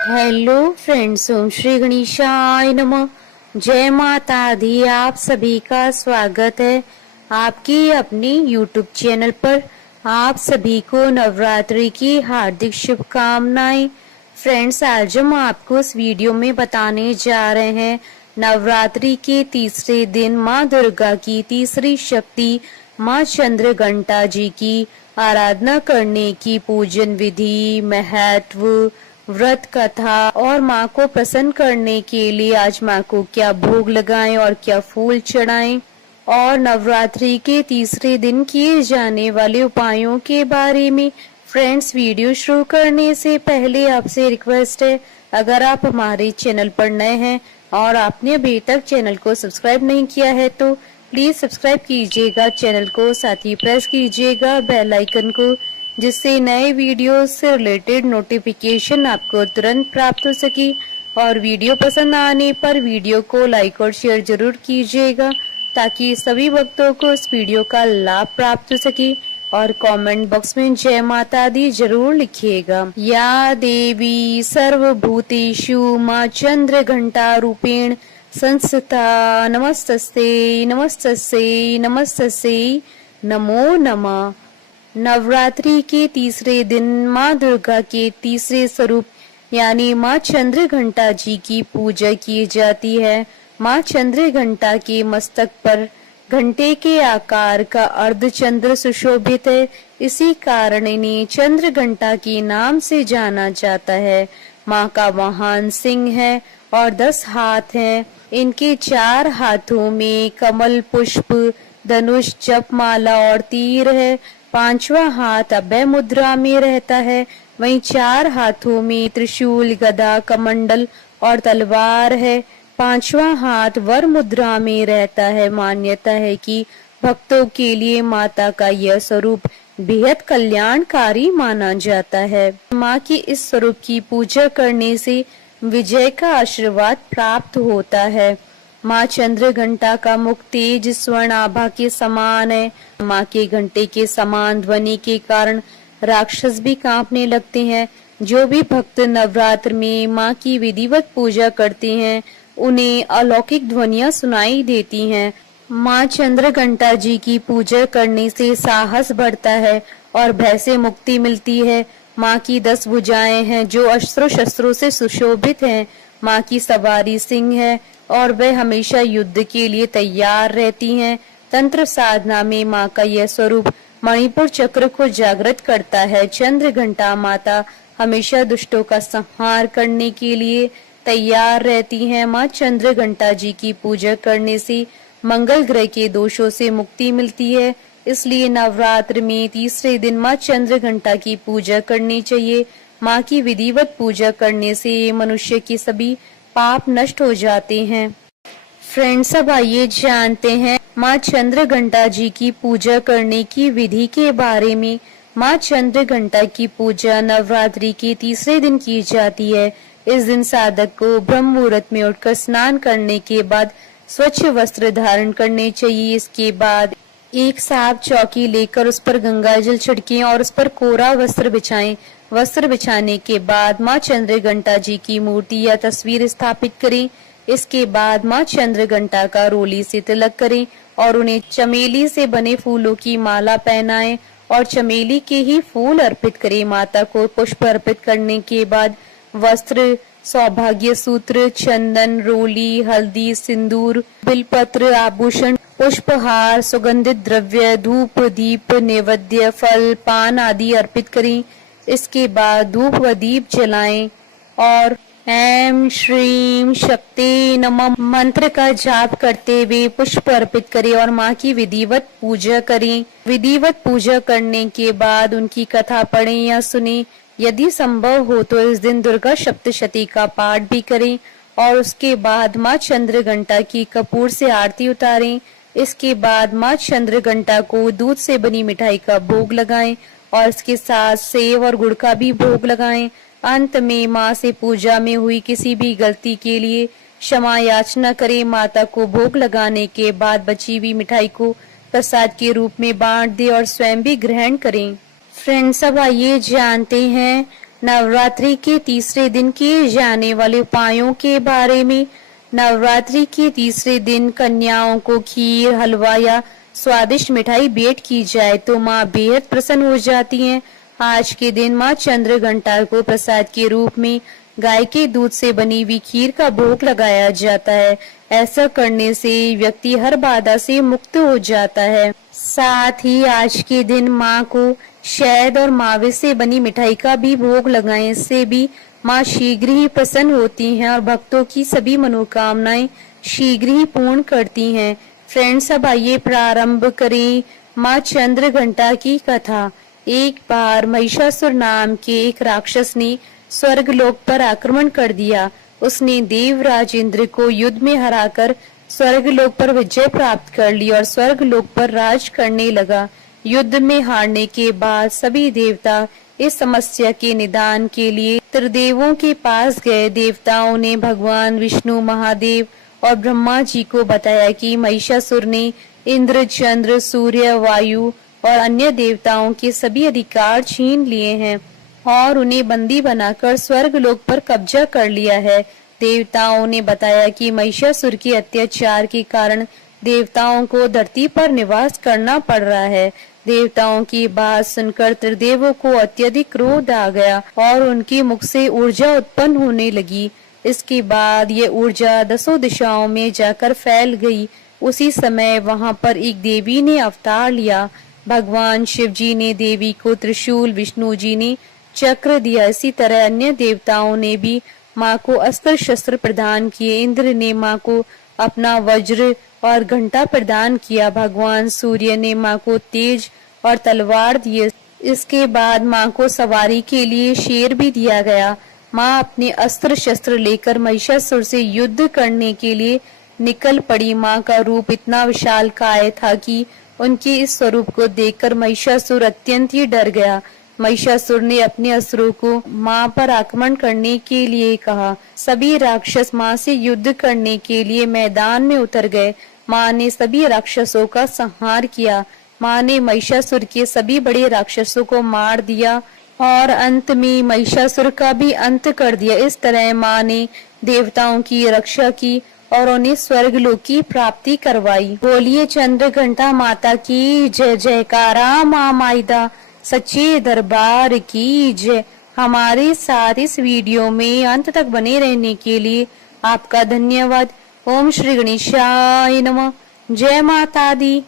Hello friends, ओम श्री गणेशाय नमः। जय माता दी। आप सभी का स्वागत है आपकी अपनी यूट्यूब चैनल पर। आप सभी को नवरात्रि की हार्दिक शुभकामनाएं। फ्रेंड्स, आज हम आपको इस वीडियो में बताने जा रहे हैं नवरात्रि के तीसरे दिन माँ दुर्गा की तीसरी शक्ति माँ चंद्र घंटा जी की आराधना करने की पूजन विधि, महत्व, व्रत कथा और माँ को प्रसन्न करने के लिए आज माँ को क्या भोग लगाएं और क्या फूल चढ़ाएं और नवरात्रि के तीसरे दिन किए जाने वाले उपायों के बारे में। फ्रेंड्स, वीडियो शुरू करने से पहले आपसे रिक्वेस्ट है, अगर आप हमारे चैनल पर नए हैं और आपने अभी तक चैनल को सब्सक्राइब नहीं किया है तो प्लीज सब्सक्राइब कीजिएगा चैनल को, साथ ही प्रेस कीजिएगा बेल आइकन को, जिससे नए वीडियो से रिलेटेड नोटिफिकेशन आपको तुरंत प्राप्त हो सके। और वीडियो पसंद आने पर वीडियो को लाइक और शेयर जरूर कीजिएगा ताकि सभी भक्तों को इस वीडियो का लाभ प्राप्त हो सके। और कमेंट बॉक्स में जय माता दी जरूर लिखिएगा। या देवी सर्वभूतेषु माँ चंद्र घंटा रूपेण संस्थिता नमस्तस्ते नमस्तस्ते नमस्तस्ते नमो नमः। नवरात्रि के तीसरे दिन माँ दुर्गा के तीसरे स्वरूप यानी माँ चंद्र घंटा जी की पूजा की जाती है। माँ चंद्र घंटा के मस्तक पर घंटे के आकार का अर्धचंद्र सुशोभित है। इसी कारण इन्हें चंद्र घंटा के नाम से जाना जाता है। माँ का वाहन सिंह है और 10 हाथ हैं। इनके 4 हाथों में कमल पुष्प, धनुष, जपमाला और तीर है। 5वां हाथ अभय मुद्रा में रहता है। वहीं 4 हाथों में त्रिशूल, गदा, कमंडल और तलवार है। 5वां हाथ वर मुद्रा में रहता है। मान्यता है कि भक्तों के लिए माता का यह स्वरूप बेहद कल्याणकारी माना जाता है। माँ की इस स्वरूप की पूजा करने से विजय का आशीर्वाद प्राप्त होता है। माँ चंद्र घंटा का मुख तेज स्वर्ण आभा के समान है। माँ के घंटे के समान ध्वनि के कारण राक्षस भी कांपने लगते हैं। जो भी भक्त नवरात्र में माँ की विधिवत पूजा करते हैं उन्हें अलौकिक ध्वनियाँ सुनाई देती हैं। माँ चंद्र घंटा जी की पूजा करने से साहस बढ़ता है और भय से मुक्ति मिलती है। माँ की 10 भुजाएं हैं जो अस्त्रों शस्त्रों से सुशोभित हैं। माँ की सवारी सिंह है और वह हमेशा युद्ध के लिए तैयार रहती हैं। तंत्र साधना में माँ का यह स्वरूप मणिपुर चक्र को जागृत करता है। चंद्र घंटा माता हमेशा दुष्टों का संहार करने के लिए तैयार रहती हैं। माँ चंद्र घंटा जी की पूजा करने से मंगल ग्रह के दोषों से मुक्ति मिलती है। इसलिए नवरात्र में तीसरे दिन माँ चंद्र घंटा की पूजा करनी चाहिए। माँ की विधिवत पूजा करने से मनुष्य के सभी पाप नष्ट हो जाते हैं। फ्रेंड्स, अब आइए जानते हैं माँ चंद्र घंटा जी की पूजा करने की विधि के बारे में। माँ चंद्र घंटा की पूजा नवरात्रि के तीसरे दिन की जाती है। इस दिन साधक को ब्रह्म मुहूर्त में उठकर स्नान करने के बाद स्वच्छ वस्त्र धारण करने चाहिए। इसके बाद एक साफ चौकी लेकर उस पर गंगा जल छिड़कें और उस पर कोरा वस्त्र बिछाएं। वस्त्र बिछाने के बाद माँ चंद्र घंटा जी की मूर्ति या तस्वीर स्थापित करें। इसके बाद माँ चंद्र घंटा का रोली से तिलक करें और उन्हें चमेली से बने फूलों की माला पहनाएं और चमेली के ही फूल अर्पित करें। माता को पुष्प अर्पित करने के बाद वस्त्र, सौभाग्य सूत्र, चंदन, रोली, हल्दी, सिंदूर, बिलपत्र, आभूषण, पुष्पहार, सुगंधित द्रव्य, धूप, दीप, नैवेद्य, फल, पान आदि अर्पित करें। इसके बाद धूप व दीप जलाएं और ऐं श्रीं शक्ति नमः मंत्र का जाप करते हुए पुष्प अर्पित करें और माँ की विधिवत पूजा करें। विधिवत पूजा करने के बाद उनकी कथा पढ़ें या सुनें। यदि संभव हो तो इस दिन दुर्गा सप्तशती का पाठ भी करें और उसके बाद माँ चंद्र घंटा की कपूर से आरती उतारें। इसके बाद माँ चंद्र घंटा को दूध से बनी मिठाई का भोग लगाएं और इसके साथ सेव और गुड़ का भी भोग लगाएं। अंत में माँ से पूजा में हुई किसी भी गलती के लिए क्षमा याचना करें। माता को भोग लगाने के बाद बची हुई मिठाई को प्रसाद के रूप में बांट दें और स्वयं भी ग्रहण करें। फ्रेंड्स, अब आइए जानते हैं नवरात्रि के तीसरे दिन किए जाने वाले उपायों के बारे में। नवरात्रि के तीसरे दिन कन्याओं को खीर, हलवा या स्वादिष्ट मिठाई भेंट की जाए तो माँ बेहद प्रसन्न हो जाती हैं। आज के दिन माँ चंद्रघंटा को प्रसाद के रूप में गाय के दूध से बनी हुई खीर का भोग लगाया जाता है। ऐसा करने से व्यक्ति हर बाधा से मुक्त हो जाता है। साथ ही आज के दिन माँ को शहद और मावे से बनी मिठाई का भी भोग लगाएं, इससे भी माँ शीघ्र ही प्रसन्न होती हैं और भक्तों की सभी मनोकामनाएं शीघ्र ही पूर्ण करती हैं। फ्रेंड्स, अब आइए प्रारंभ करें माँ चंद्रघंटा की कथा। एक बार महिषासुर नाम के एक राक्षस ने स्वर्गलोक पर आक्रमण कर दिया। उसने देवराज इंद्र को युद्ध में हराकर स्वर्गलोक पर विजय प्राप्त कर ली और स्वर्गलोक पर राज करने लगा। युद्ध में हारने के बाद सभी देवता इस समस्या के निदान के लिए त्रिदेवों के पास गए। देवताओं ने भगवान विष्णु, महादेव और ब्रह्मा जी को बताया कि महिषासुर ने इंद्र, चंद्र, सूर्य, वायु और अन्य देवताओं के सभी अधिकार छीन लिए हैं और उन्हें बंदी बनाकर स्वर्गलोक पर कब्जा कर लिया है। देवताओं ने बताया कि महिषासुर के अत्याचार के कारण देवताओं को धरती पर निवास करना पड़ रहा है। देवताओं की बात सुनकर त्रिदेवों को अत्यधिक क्रोध आ गया और उनके मुख से ऊर्जा उत्पन्न होने लगी। इसके बाद ये ऊर्जा 10 दिशाओं में जाकर फैल गई। उसी समय वहां पर एक देवी ने अवतार लिया। भगवान शिव जी ने देवी को त्रिशूल, विष्णु जी ने चक्र दिया। इसी तरह अन्य देवताओं ने भी माँ को अस्त्र शस्त्र प्रदान किए। इंद्र ने माँ को अपना वज्र और घंटा प्रदान किया। भगवान सूर्य ने माँ को तेज और तलवार दिए। इसके बाद माँ को सवारी के लिए शेर भी दिया गया। माँ अपने अस्त्र शस्त्र लेकर महिषासुर से युद्ध करने के लिए निकल पड़ी। माँ का रूप इतना विशालकाय था कि उनके इस स्वरूप को देखकर महिषासुर अत्यंत ही डर गया। महिषासुर ने अपने असुरों को माँ पर आक्रमण करने के लिए कहा। सभी राक्षस माँ से युद्ध करने के लिए मैदान में उतर गए। माँ ने सभी राक्षसों का संहार किया। माँ ने महिषासुर के सभी बड़े राक्षसों को मार दिया और अंत में महिषासुर का भी अंत कर दिया। इस तरह माँ ने देवताओं की रक्षा की और उन्हें स्वर्गलोक की प्राप्ति करवाई। बोलिए चंद्रघंटा माता की जय। जयकारा माँ माइदा सच्चे दरबार की जय। हमारे साथ इस वीडियो में अंत तक बने रहने के लिए आपका धन्यवाद। ओम श्री गणेशाय नमः। जय माता दी।